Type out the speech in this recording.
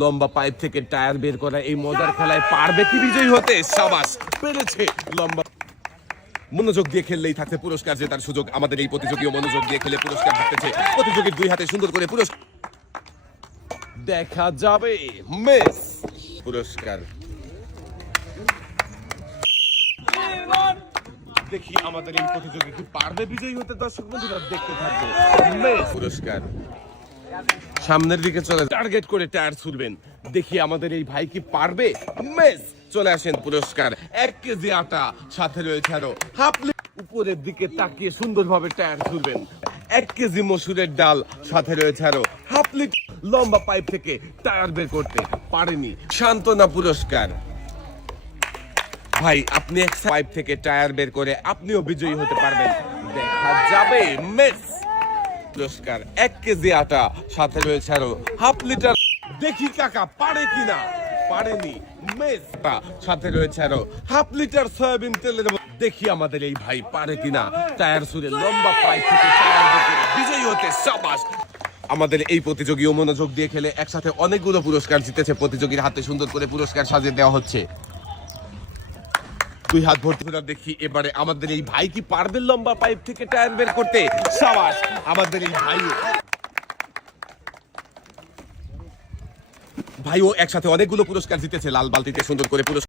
লম্বা পাইপ থেকে টায়ার বের করা এই মজার খেলায় পারবে কি বিজয়ী হতে? সাবাস, পেরেছে। লম্বা মনোযোগ দিয়ে খেললেই থাকছে পুরস্কার জেতার সুযোগ। আমাদের এই প্রতিযোগীও মনোযোগ দিয়ে খেলে পুরস্কার জিততেছে। প্রতিযোগীর দুই হাতে সুন্দর করে পুরস্কার দেখা যাবে। মিস পুরস্কার। দেখি আমাদের এই প্রতিযোগী কি পারবে বিজয়ী হতে? দর্শক বন্ধুরা দেখতে থাকবে। মিস পুরস্কার। সামনের দিকে চলে টার্গেট করে টায়ার ছুড়বেন। দেখি আমাদের এই ভাই কি পারবে। মিস। চলে আসেন পুরস্কার। 1 কেজি আটা, সাথে রয়েছে আরো হাফ উপরের দিকে তাকিয়ে সুন্দরভাবে টায়ার ছুড়বেন। 1 কেজি মসুরের ডাল, সাথে রয়েছে আরো হাফ লিটার। লম্বা পাইপ থেকে টায়ার বের করতে পারেনি। সান্ত্বনা পুরস্কার। ভাই আপনি এক পাইপ থেকে টায়ার বের করে আপনিও বিজয়ী হতে পারবেন। দেখা যাবে। মিস পুরস্কার। 1 কেজি আটা, সাথে রয়েছে আরো হাফ লিটার। দেখি কাকা পারে কিনা। পারেনি। মিস। সাথে রয়েছে আরো হাফ লিটার সয়াবিন তেলের। দেখি আমাদের এই ভাই পারে কিনা। টায়ার ছুড়ে লম্বা পাইপ থেকে টায়ার বের করে বিজয়ী হতে। সাবাস। আমাদের এই প্রতিযোগীও মনোযোগ দিয়ে খেলে একসাথে অনেকগুলো পুরস্কার জিতেছে। প্রতিযোগীর হাতে সুন্দর করে পুরস্কার সাজিয়ে দেওয়া হচ্ছে। 2 হাত ভর্তি করে দেখি এবারে আমাদের এই ভাই কি পারবে লম্বা পাইপ থেকে টায়ার বের করতে। সাবাস। আমাদের এই ভাইও একসাথে অনেকগুলো পুরস্কার জিতেছে। লাল বালতিতে সুন্দর করে পুরস্কার